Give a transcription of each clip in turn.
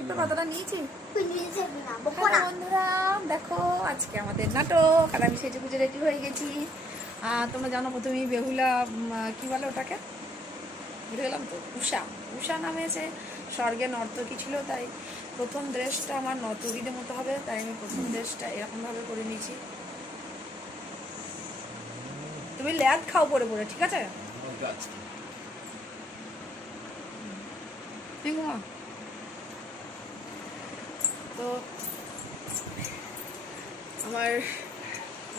নিয়েছি? বকো বন্ধুরা দেখো আজকে আমাদের নাটক আর আমি সেজে পুজো রেডি হয়ে গেছি। তোমরা জানো প্রথমেই বেহুলা কি বলে ওটাকে? ভুলে গেলাম তো উষা। উষা নামে সে স্বর্গে নর্তকী ছিল তাই প্রথম ড্রেসটা আমার নর্তকীদের মতো হবে তাই আমি প্রথম ড্রেসটা এরকমভাবে করে নিয়েছি। তুমি ল্যাদ খাও পরে পরে ঠিক আছে? ঠিক মা তো আমার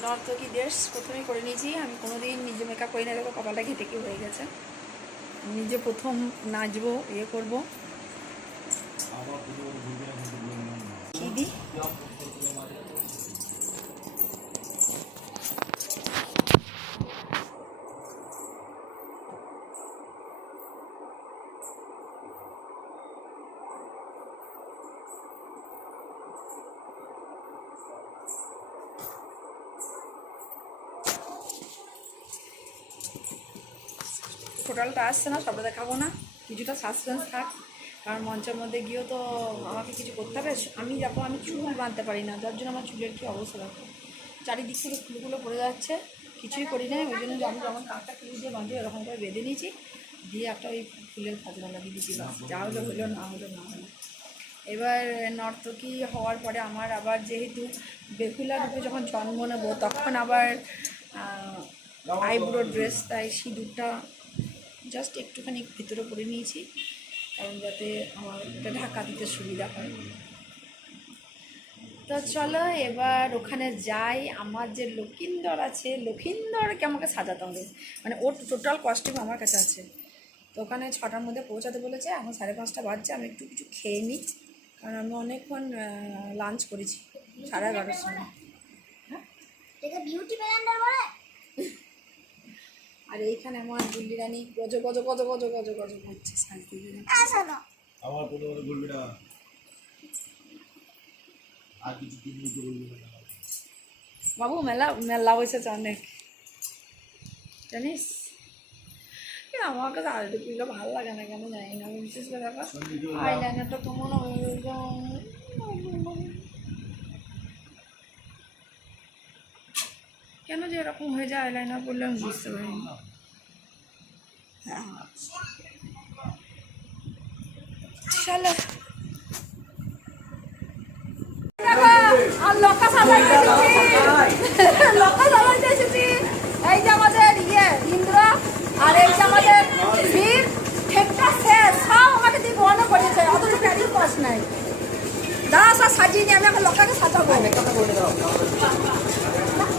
নর্তকী দেশ প্রথমেই করে নিয়েছি। আমি কোনো দিন নিজে মেকআপ করি না দেখো কপালটা ঘেটে কি হয়ে গেছে। নিজে প্রথম নাচবো ইয়ে করব। কি দি টোটালটা আসছে না সবটা দেখাবো না। কিছুটা সাসপেন্স থাক, কারণ মঞ্চের মধ্যে গিয়েও তো আমাকে কিছু করতে হবে। আমি যাব, আমি চুল বাঁধতে পারি না, যার জন্য আমার চুলের কী অবস্থা দেখো। চারিদিক থেকে ফুলগুলো পড়ে যাচ্ছে, কিছুই করি না ওই জন্য আমি যেমন কাঁটা ফুল দিয়ে বাঁধি ওরকম করে বেঁধে নিয়েছি, দিয়ে একটা ওই ফুলের খাজনা লাগিয়ে বাস। যা হলো হলো, না হলো না হলো। এবার নর্তকী হওয়ার পরে আমার আবার যেহেতু বেহুলা রূপে যখন জন্ম নেব, তখন আবার আইব্রো ড্রেস তাই সিঁদুরটা জাস্ট একটুখানি ভিতরে করে নিয়েছি, কারণ যাতে আমার এটা ঢাকা দিতে সুবিধা হয়। তো চলো এবার ওখানে যাই, আমার যে লক্ষিন্দর আছে লক্ষিন্দরকে আমাকে সাজাতে হবে? মানে ওর টোটাল কস্টিউম আমার কাছে আছে। তো ওখানে ছটার মধ্যে পৌঁছাতে বলেছে, এখন সাড়ে পাঁচটা বাজছে, আমি একটু কিছু খেয়ে নিই, কারণ আমি অনেকক্ষণ লাঞ্চ করেছি, সাড়ে এগারোটার সময়। এটা বিউটি আর এইখানে আমার গুল্লি রানী গজ গজ গজ গজ গজ গজ করছে গিয়ে আমার কোনো না আর কিছু কিনবি তো বলবি না। বাবু মেলা মেলা বসেছে অনেক। জানিস? এ, আমার কাছে আলটু পিলো ভালো লাগে না কেন জানি না। আমি বিশেষ করে দেখো আইলাইনারটা কেমন হয়ে যায়। কেন যে এরকম হয়ে যায় আইলাইনার পরলে আমি বুঝতে পারি না হ্যাঁ আমাদের ইয়ে আর আমাদের আমাকে দিয়ে নাই। সাজিয়ে নিয়ে আমি এখন লকাকে সাজাবো।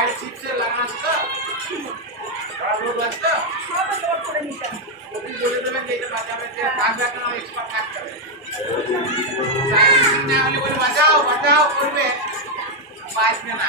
সাইড সিক্সে লাগানো আছে যে এটা বাজাবে যে থাকবে না হলে বলে বাজাও বাজাও করবে। বাজবে না।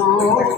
Oh,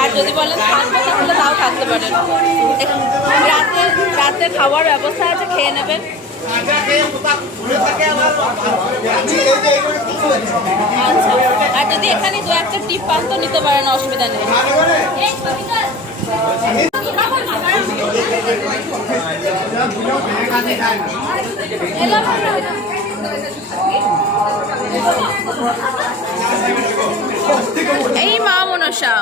আর যদি বলেন তাহলে তাও থাকতে পারেন। রাতে রাতে খাওয়ার ব্যবস্থা আছে, খেয়ে নেবেন। আচ্ছা। আর যদি এখানে দু একটা টিপ পান, তো নিতে পারেন, অসুবিধা নেই। এই মা মনসা।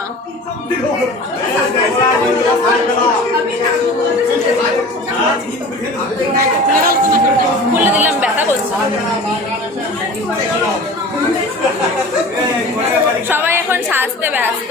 খুলে দিলাম ব্যথা করছে। সবাই এখন সাজতে ব্যস্ত।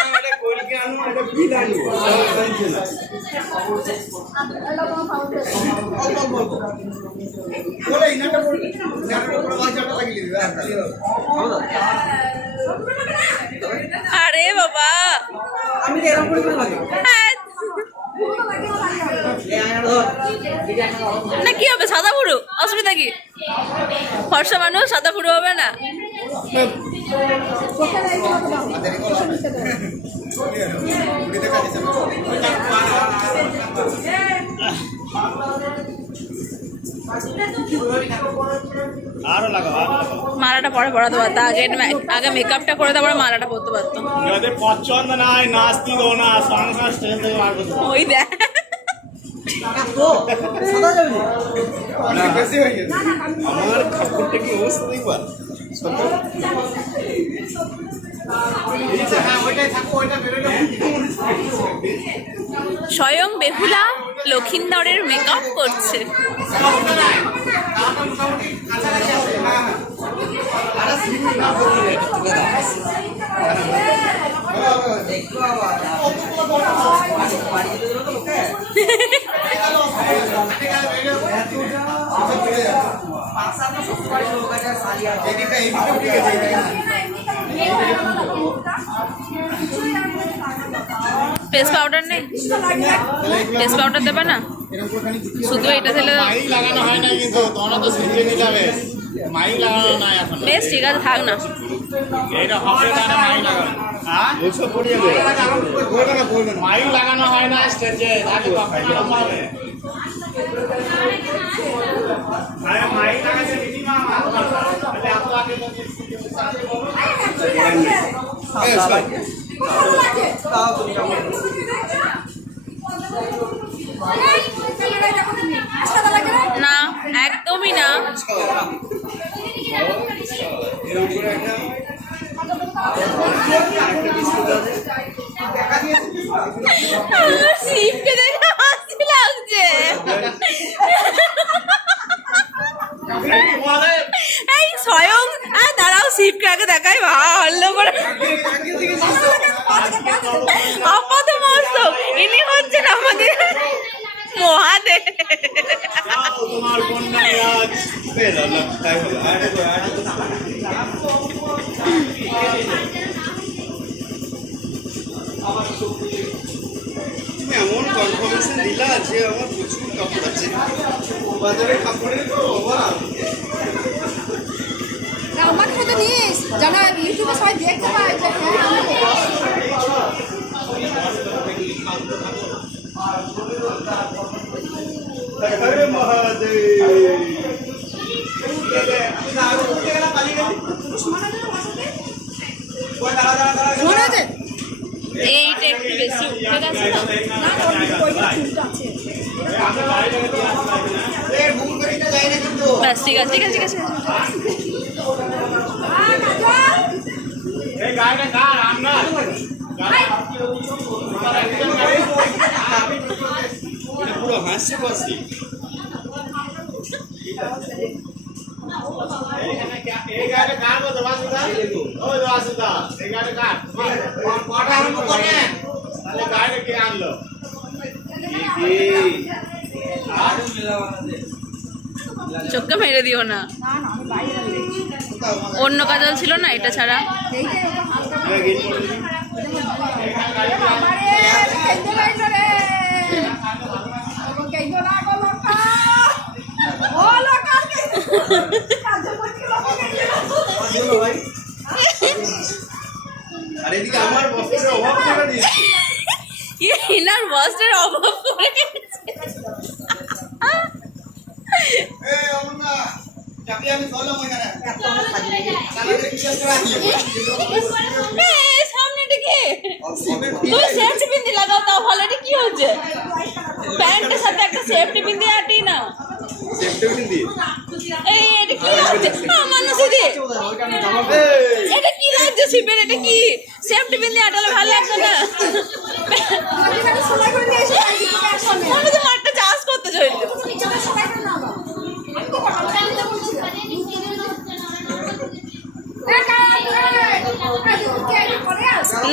আরে বাবা। আমি এরকম করে লাগে? হ্যাঁ। না কি হবে সাদা পুরো অসুবিধা কি? ফর্সা মানুষ সাদা পুরো হবে না? মালাটা পরে পরাতে পারতো। আগে আগে মেকআপটা করে তারপরে মালাটা পরতে পারতো। ওই দেখ। আমার কাপড়টা কি অবস্থা দেখবা স্বয়ং বেহুলা লক্ষিন্দরের মেকআপ করছে। ফেস পাউডার নেই? ফেস পাউডার দেবে না? শুধু এটা দিলে লাগানো হয় না কিন্তু তোমরা তো শিখে নিলাবে মাইক লাগানো নাই এখন। বেশ ঠিক আছে থাক না। এইটা হবে তাহলে মাইক লাগানো। হ্যাঁ? দুশো পড়ে যাবে মাইক লাগানো হয় না স্টেজে। তাহলে কখন হবে। না একদমই না। শিবকে লাগছে। এই স্বয়ং দাঁড়াও শিবকে আগে দেখাই ভালো করে আপাত মস্তক ইনি হচ্ছেন আমাদের মহাদেব তোমার কন্যা তুমি এমন কনফার্মেশন দিলা যে আমার প্রচুর কাপড় আছে বাজারে কাপড়ের তো অভাব আমাকে সাথে নিস জানা ইউটিউবে সবাই দেখতে পায় যে হ্যাঁ আমি মহাদেব। এইটা একটু বেশি উঠে গেছে তো। না ওর ওইগুলো চুলটা আছে ব্যাস ঠিক আছে ঠিক আছে ঠিক আছে এই গাড়িটা কার আপনার পুরো হাসি বাসি। চোখকে মেরে দিও না। অন্য কাজল ছিল না এটা ছাড়া? এইটাই ওকে হালকা কেঁদো আর এদিকে আমার বস্ত্রের অভাব করে দিয়েছে। ইনার বস্ত্রের অভাব করে সেফটি পিন্দি লাগাও তাও ভালো কি হচ্ছে? প্যান্টের সাথে একটা সেফটি পিন্দি আটি না দিয়ে এটা কি লাগছে এটা কি সেফটি পিন্দি আটালে ভালো লাগছে না? মনে করতে করে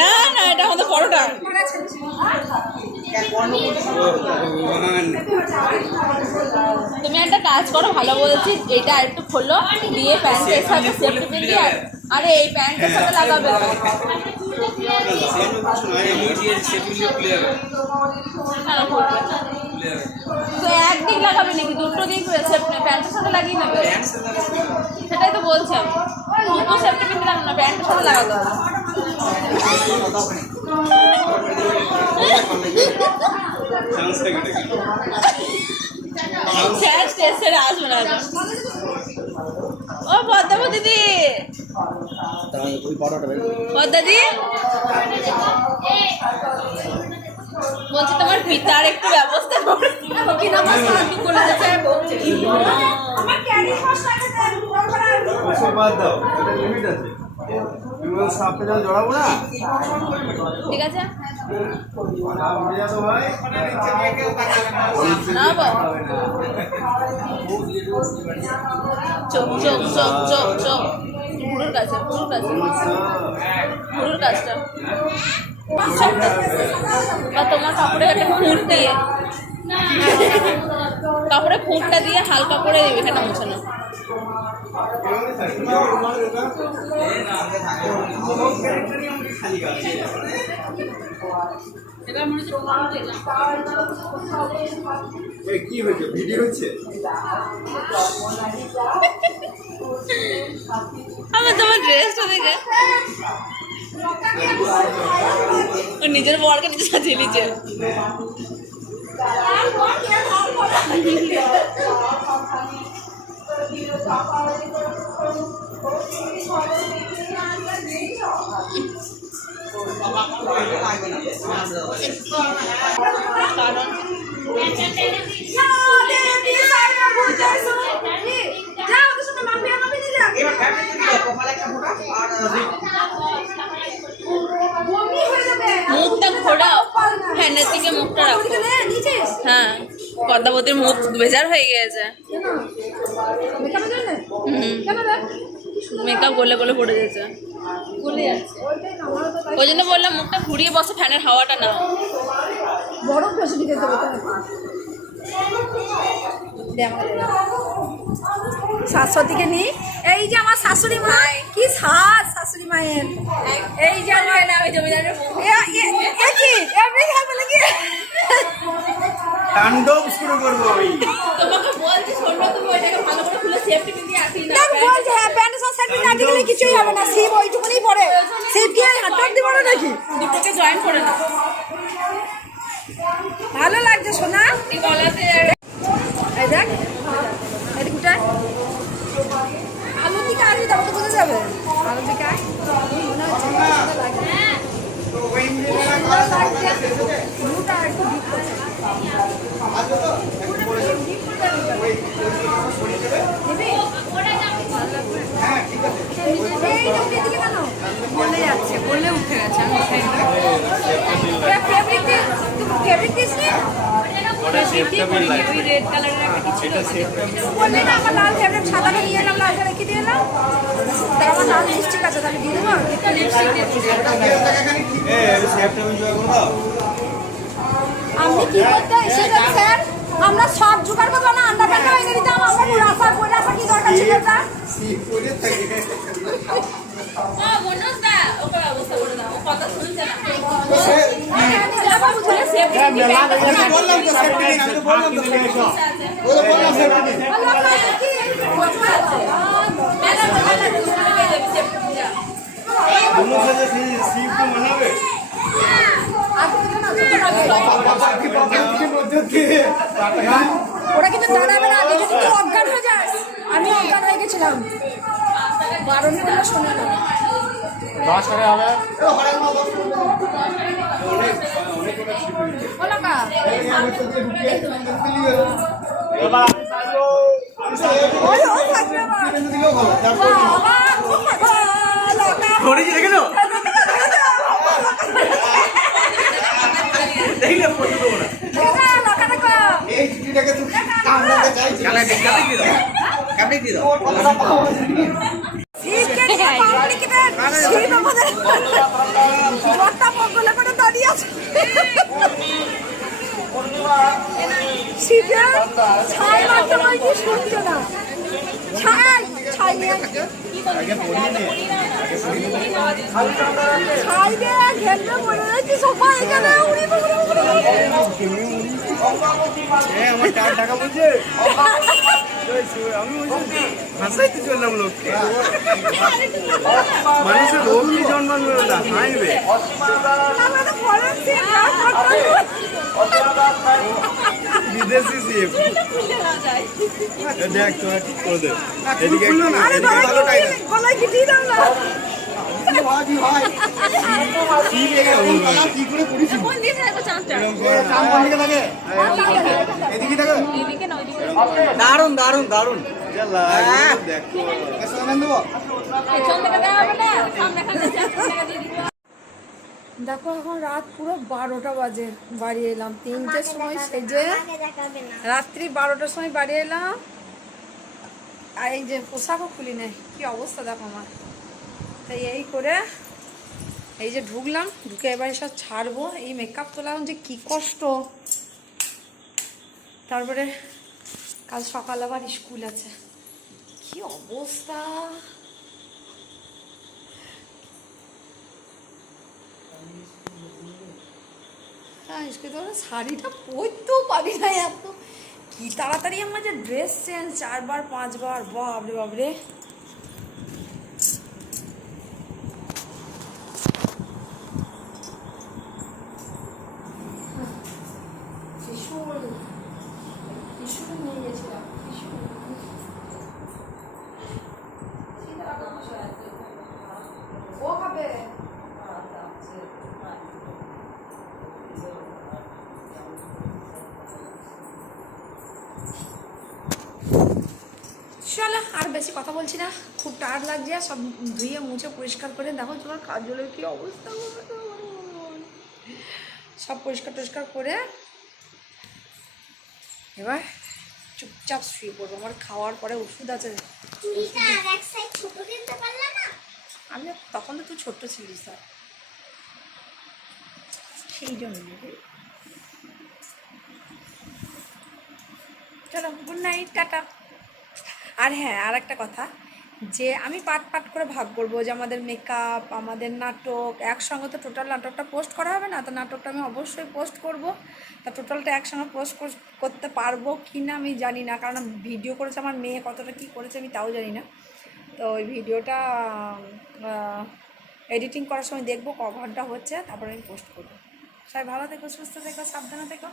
না না, এটা আমাদের পরোটা। তুমি একটা কাজ করো, ভালো বলছি, এটা একটু খোলো, দিয়ে প্যান্টের সাথে সেফটি পিন আরে এই প্যান্টের সাথে লাগাবে। তো একদিক লাগাবে নাকি? দুটো দিক সেফটি প্যান্টের সাথে লাগিয়ে নেবে? সেটাই তো বলছি আমি। দুটো সেফটি পিন লাগানো প্যান্টের সাথে লাগাতে হবে। ও পদ্মাবু দিদি পদ্মাদি বলছি তোমার পিতার একটু ব্যবস্থা করে আমার ক্যারি লিমিট আছে। ঠিক আছে। চোখ চোখ চোখ চোখ চোখ। পুরোর কাছে কাছে। পুরোর কাজটা। বা তোমার কাপড়ে একটা খুঁট দিয়ে। কাপড়ে খুঁটটা দিয়ে হালকা করে এখানে মুছে নাও। এই কি হয়েছে? ভিডিও হচ্ছে? আমার তোমার ড্রেসটা দেখে। নিজের বরকে নিজে সাজিয়ে নিচ্ছে মুখটা ঘোরাও। থেকে মুখটা রাখো হ্যাঁ পদ্মাবতীর মুখ বেজার হয়ে হুম মেকআপ গলে গলে পড়ে যাচ্ছে ওই জন্য বললাম মুখটা ঘুরিয়ে বসো ফ্যানের হাওয়াটা না বরফ বেশি দিতে। শাশ্বতীকে নি এই যে আমার শাশুড়ি মা কি সাজ শাশুড়ি মায়ের। এই যে আমার জমিদারের তাণ্ডব শুরু করব আমি। তোমাকে বলছি শোনো তুমি ওইটাকে ভালো করে খুলে সেফটি পিন দিয়ে আসি না না, আমি বলছি, হ্যাঁ, প্যান্ট শার্ট সেফটি না দিলে কিছুই হবে না। শিব ওইটুকুনি পরে শিব কি হাত দিব না নাকি? দুটোকে জয়েন করে নাও। ভালো লাগছে সোনা। এই গলাতে এই দেখ এদিক উঠায় আলু দিকে আসবি তবে তো বোঝা যাবে আলু দিকে আয় মনে হচ্ছে ভালো লাগছে। সুন্দর লাগছে। মুখটা একটু deep করে। নিবি? এই যে উঠে দিকে কেন? বলে যাচ্ছে, বলে উঠে গেছে, আমি উঠাই নি। এ, fabric দিয়ে- তুমি fabric দিসনি? ওই রেড কালারের একটা কিছু বললি না আমার লাল ফেভারিট সাদাটা নিয়ে এলাম লালটা রেখে দিয়ে এলাম? তা আমার লাল লিপস্টিক আছে তাহলে দিয়ে দেবো? একটা লিপস্টিক দিয়েছি আপনি কি করতে এসেছেন স্যার। আমরা সব জোগাড় করব না আন্ডার প্যান্ট এনে দিতাম আমরা রাস্তা করে রাস্তা কি দরকার ছিল তো মানাবে পাখি পাখি মধ্য দিয়ে বারণ করলে শোনে না দশ করে হবে। দেখলে। এই চিঠিটাকে তুমি কামড়াতে চাইছি কালে কালে দিয়ে দাও। কালে দিয়ে দাও শিবকে নিয়ে শিব আমাদের জটটা পগলে করে দাঁড়িয়ে আছে। শিবের ছাই মারতে পারছি শুনছে না। ছাই ছাই ছাই দিয়ে ঘেরবে বলে রেখেছি সবাই এখানে। উড়ি উড়ি উড়ি আমার টাকা বলছি? হাসাইতে চললাম লোককে মানুষের রোগই জন্মানো না হাইবে বিদেশি শিপ দেখ তোরা ঠিক করে দে। এদিকে একটু- দারুণ দারুণ দারুণ দেখো এখন রাত পুরো বারোটা বাজে, বাড়ি এলাম। তিনটের সময় সেজে রাত্রি বারোটার সময় বাড়ি এলাম। আর এই যে পোশাকও খুলি নেই, কি অবস্থা দেখো আমার। তাই এই করে এই যে ঢুকলাম, ঢুকে এবার সব ছাড়বো। এই মেকআপ তোলা যে কি কষ্ট। তারপরে কাল সকাল আবার স্কুল আছে। কি অবস্থা? হ্যাঁ স্কুল তো শাড়িটা পরতেও পারি না এত। কি তাড়াতাড়ি আমার যে ড্রেস চেঞ্জ চারবার, পাঁচবার বাবরে বাবরে ত্রিশূল ত্রিশূল নিয়ে গেছিলাম ত্রিশূল ও খাবে আর বেশি কথা বলছি না খুব টায়ার্ড লাগছে সব ধুয়ে মুছে পরিষ্কার করে দেখো তোমার কাজলের কি অবস্থা সব পরিষ্কার টরিষ্কার করে এবার চুপচাপ শুয়ে পড়ব। আমার খাওয়ার পরে ওষুধ আছে। আমি তখন তো তুই ছোট্ট ছিলিস স্যার। সেই জন্য চলো গুড নাইট টাটা। আর হ্যাঁ আর একটা কথা, যে আমি পাট পাট করে ভাগ করব যে আমাদের মেকআপ আমাদের নাটক, একসঙ্গে তো টোটাল নাটকটা পোস্ট করা হবে না? তো নাটকটা আমি অবশ্যই পোস্ট করব। তা টোটালটা একসঙ্গে পোস্ট করতে পারব কি না আমি জানি না, কারণ ভিডিও করেছে, আমার মেয়ে কতটা কী করেছে আমি তাও জানি না। তো ওই ভিডিওটা এডিটিং করার সময় দেখব, ক ঘণ্টা হচ্ছে, তারপরে আমি পোস্ট করব। সবাই ভালো থেকো, সুস্থ থেকো, সাবধানে থেকো।